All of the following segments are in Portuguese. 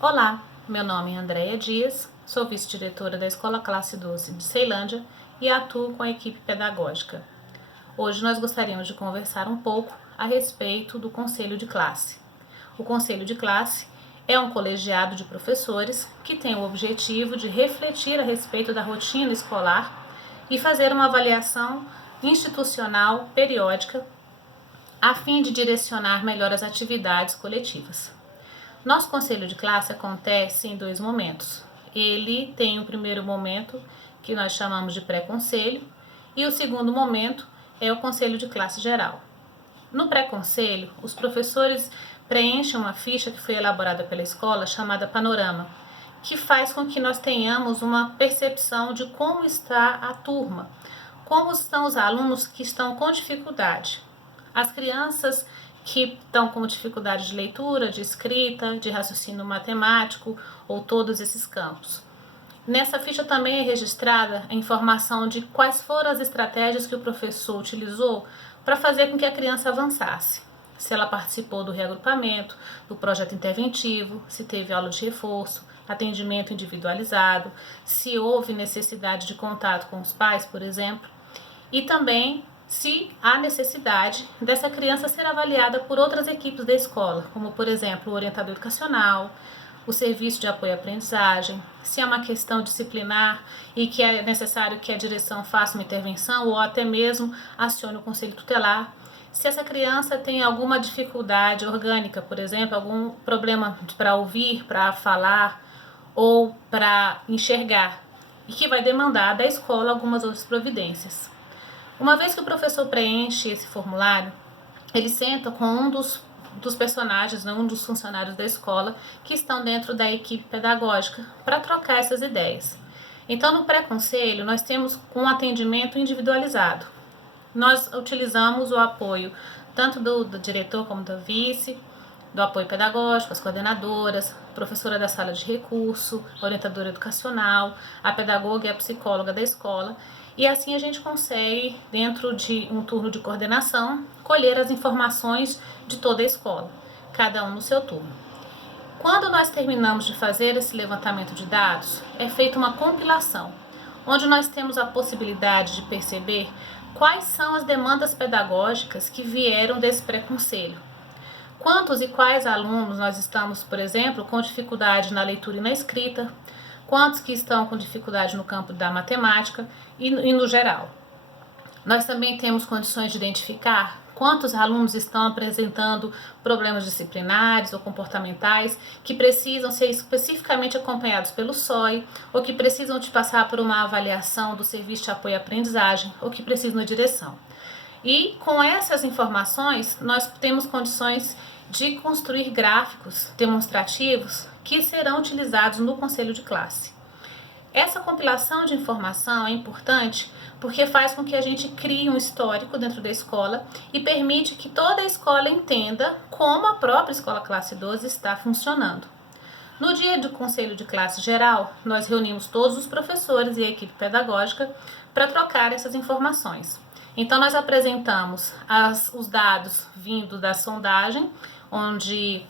Olá, meu nome é Andréia Dias, sou vice-diretora da Escola Classe 12 de Ceilândia e atuo com a equipe pedagógica. Hoje nós gostaríamos de conversar um pouco a respeito do Conselho de Classe. O Conselho de Classe é um colegiado de professores que tem o objetivo de refletir a respeito da rotina escolar e fazer uma avaliação institucional periódica a fim de direcionar melhor as atividades coletivas. Nosso conselho de classe acontece em dois momentos. Ele tem o primeiro momento, que nós chamamos de pré-conselho, e o segundo momento é o conselho de classe geral. No pré-conselho, os professores preenchem uma ficha que foi elaborada pela escola chamada Panorama, que faz com que nós tenhamos uma percepção de como está a turma, como estão os alunos que estão com dificuldade. As crianças que estão com dificuldade de leitura, de escrita, de raciocínio matemático ou todos esses campos. Nessa ficha também é registrada a informação de quais foram as estratégias que o professor utilizou para fazer com que a criança avançasse. Se ela participou do reagrupamento, do projeto interventivo, se teve aula de reforço, atendimento individualizado, se houve necessidade de contato com os pais, por exemplo, e também se há necessidade dessa criança ser avaliada por outras equipes da escola, como por exemplo o orientador educacional, o serviço de apoio à aprendizagem, se é uma questão disciplinar e que é necessário que a direção faça uma intervenção ou até mesmo acione o conselho tutelar, se essa criança tem alguma dificuldade orgânica, por exemplo, algum problema para ouvir, para falar ou para enxergar, e que vai demandar da escola algumas outras providências. Uma vez que o professor preenche esse formulário, ele senta com um dos personagens, um dos funcionários da escola que estão dentro da equipe pedagógica para trocar essas ideias. Então, no pré-conselho, nós temos um atendimento individualizado. Nós utilizamos o apoio tanto do diretor como da vice, do apoio pedagógico, as coordenadoras, professora da sala de recurso, orientadora educacional, a pedagoga e a psicóloga da escola. E assim a gente consegue, dentro de um turno de coordenação, colher as informações de toda a escola, cada um no seu turno. Quando nós terminamos de fazer esse levantamento de dados, é feita uma compilação, onde nós temos a possibilidade de perceber quais são as demandas pedagógicas que vieram desse pré-conselho. Quantos e quais alunos nós estamos, por exemplo, com dificuldade na leitura e na escrita, quantos que estão com dificuldade no campo da matemática e no geral. Nós também temos condições de identificar quantos alunos estão apresentando problemas disciplinares ou comportamentais que precisam ser especificamente acompanhados pelo SOI ou que precisam de passar por uma avaliação do serviço de apoio à aprendizagem ou que precisam de direção. E com essas informações, nós temos condições de construir gráficos demonstrativos que serão utilizados no conselho de classe. Essa compilação de informação é importante porque faz com que a gente crie um histórico dentro da escola e permite que toda a escola entenda como a própria escola classe 12 está funcionando. No dia do conselho de classe geral, nós reunimos todos os professores e a equipe pedagógica para trocar essas informações. Então, nós apresentamos os dados vindo da sondagem, onde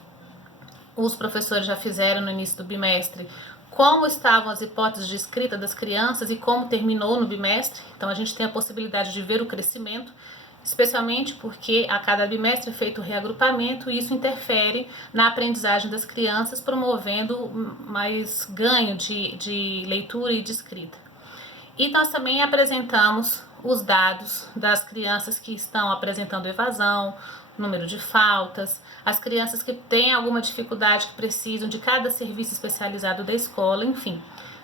os professores já fizeram no início do bimestre como estavam as hipóteses de escrita das crianças e como terminou no bimestre. Então, a gente tem a possibilidade de ver o crescimento, especialmente porque a cada bimestre é feito o reagrupamento e isso interfere na aprendizagem das crianças, promovendo mais ganho de leitura e de escrita. E nós também apresentamos os dados das crianças que estão apresentando evasão, número de faltas, as crianças que têm alguma dificuldade que precisam de cada serviço especializado da escola, enfim.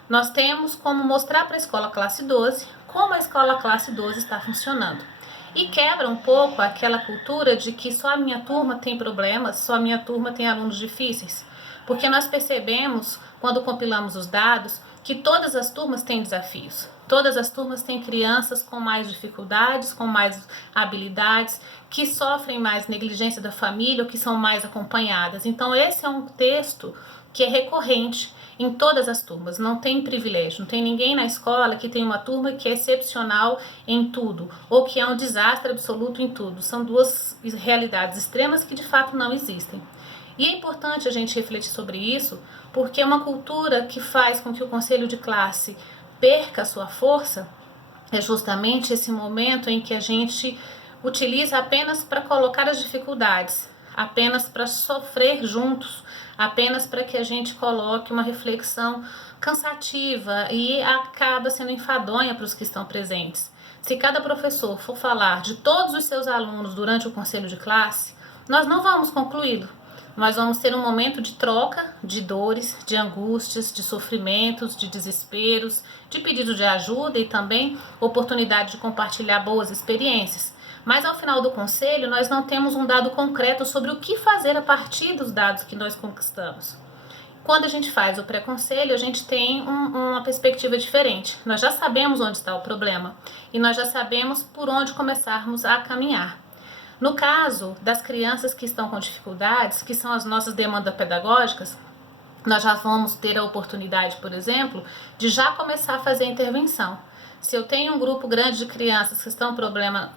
Nós temos como mostrar para a escola classe 12 como a escola classe 12 está funcionando. E quebra um pouco aquela cultura de que só a minha turma tem problemas, só a minha turma tem alunos difíceis. Porque nós percebemos, quando compilamos os dados, que todas as turmas têm desafios. Todas as turmas têm crianças com mais dificuldades, com mais habilidades, que sofrem mais negligência da família ou que são mais acompanhadas. Então, esse é um texto que é recorrente em todas as turmas, não tem privilégio, não tem ninguém na escola que tem uma turma que é excepcional em tudo, ou que é um desastre absoluto em tudo. São duas realidades extremas que de fato não existem. E é importante a gente refletir sobre isso, porque uma cultura que faz com que o conselho de classe perca a sua força é justamente esse momento em que a gente utiliza apenas para colocar as dificuldades, apenas para sofrer juntos, apenas para que a gente coloque uma reflexão cansativa e acaba sendo enfadonha para os que estão presentes. Se cada professor for falar de todos os seus alunos durante o conselho de classe, nós não vamos concluí-lo. Nós vamos ter um momento de troca de dores, de angústias, de sofrimentos, de desesperos, de pedido de ajuda e também oportunidade de compartilhar boas experiências. Mas ao final do conselho, nós não temos um dado concreto sobre o que fazer a partir dos dados que nós conquistamos. Quando a gente faz o pré-conselho, a gente tem uma perspectiva diferente. Nós já sabemos onde está o problema e nós já sabemos por onde começarmos a caminhar. No caso das crianças que estão com dificuldades, que são as nossas demandas pedagógicas, nós já vamos ter a oportunidade, por exemplo, de já começar a fazer a intervenção. Se eu tenho um grupo grande de crianças que estão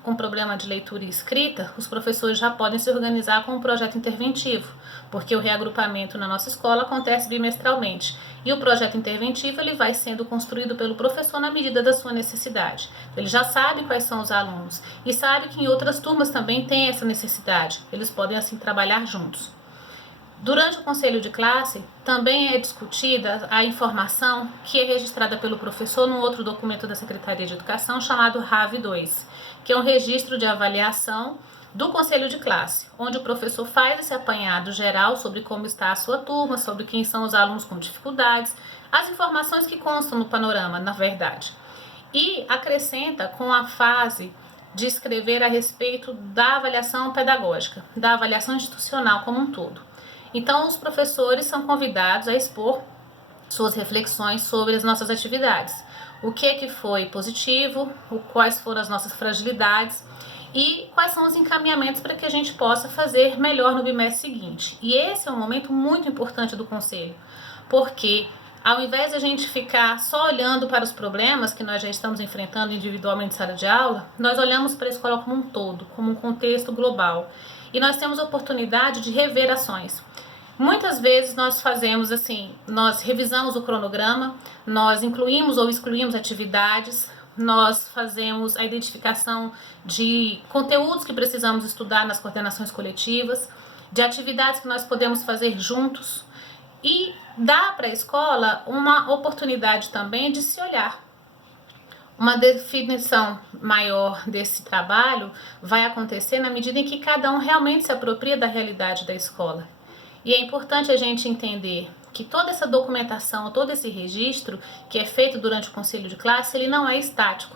com problema de leitura e escrita, os professores já podem se organizar com um projeto interventivo, porque o reagrupamento na nossa escola acontece bimestralmente. E o projeto interventivo ele vai sendo construído pelo professor na medida da sua necessidade. Ele já sabe quais são os alunos e sabe que em outras turmas também tem essa necessidade. Eles podem assim trabalhar juntos. Durante o conselho de classe, também é discutida a informação que é registrada pelo professor num outro documento da Secretaria de Educação chamado RAV2, que é um registro de avaliação do conselho de classe, onde o professor faz esse apanhado geral sobre como está a sua turma, sobre quem são os alunos com dificuldades, as informações que constam no panorama, na verdade. E acrescenta com a fase de escrever a respeito da avaliação pedagógica, da avaliação institucional como um todo. Então, os professores são convidados a expor suas reflexões sobre as nossas atividades. O que foi positivo, quais foram as nossas fragilidades e quais são os encaminhamentos para que a gente possa fazer melhor no bimestre seguinte. E esse é um momento muito importante do conselho, porque ao invés de a gente ficar só olhando para os problemas que nós já estamos enfrentando individualmente em sala de aula, nós olhamos para a escola como um todo, como um contexto global. E nós temos a oportunidade de rever ações. Muitas vezes nós fazemos assim, nós revisamos o cronograma, nós incluímos ou excluímos atividades, nós fazemos a identificação de conteúdos que precisamos estudar nas coordenações coletivas, de atividades que nós podemos fazer juntos e dá para a escola uma oportunidade também de se olhar. Uma definição maior desse trabalho vai acontecer na medida em que cada um realmente se apropria da realidade da escola. E é importante a gente entender que toda essa documentação, todo esse registro que é feito durante o conselho de classe, ele não é estático.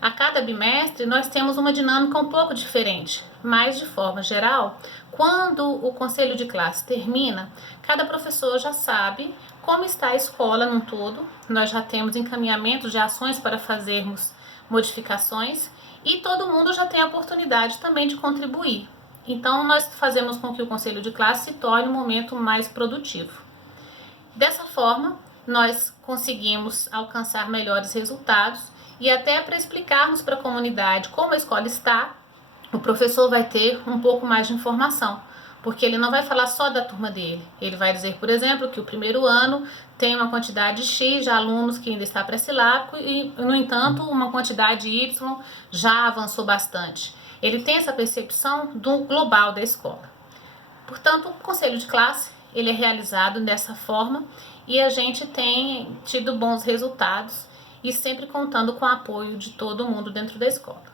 A cada bimestre nós temos uma dinâmica um pouco diferente, mas de forma geral, quando o conselho de classe termina, cada professor já sabe como está a escola num todo, nós já temos encaminhamentos de ações para fazermos modificações e todo mundo já tem a oportunidade também de contribuir. Então, nós fazemos com que o conselho de classe se torne um momento mais produtivo. Dessa forma, nós conseguimos alcançar melhores resultados e até para explicarmos para a comunidade como a escola está, o professor vai ter um pouco mais de informação, porque ele não vai falar só da turma dele. Ele vai dizer, por exemplo, que o primeiro ano tem uma quantidade X de alunos que ainda está pré-silábico e, no entanto, uma quantidade Y já avançou bastante. Ele tem essa percepção do global da escola. Portanto, o conselho de classe ele é realizado dessa forma e a gente tem tido bons resultados e sempre contando com o apoio de todo mundo dentro da escola.